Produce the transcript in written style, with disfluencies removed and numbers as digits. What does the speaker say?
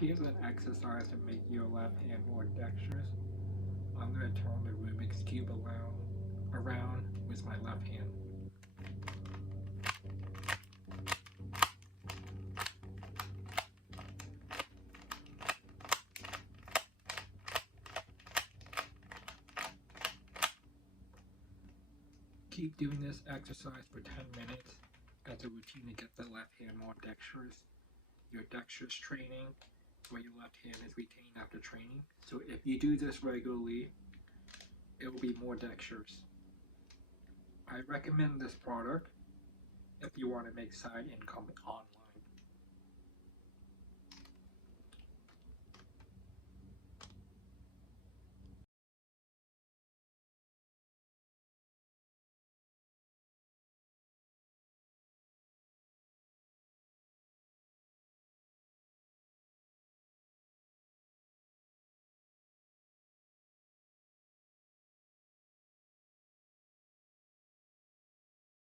Here's an exercise to make your left hand more dexterous. I'm going to turn the Rubik's Cube around with my left hand. Keep doing this exercise for 10 minutes as a routine to get the left hand more dexterous. Your dexterous training where your left hand is retained after training. So if you do this regularly, it will be more dexterous. I recommend this product if you want to make side income online.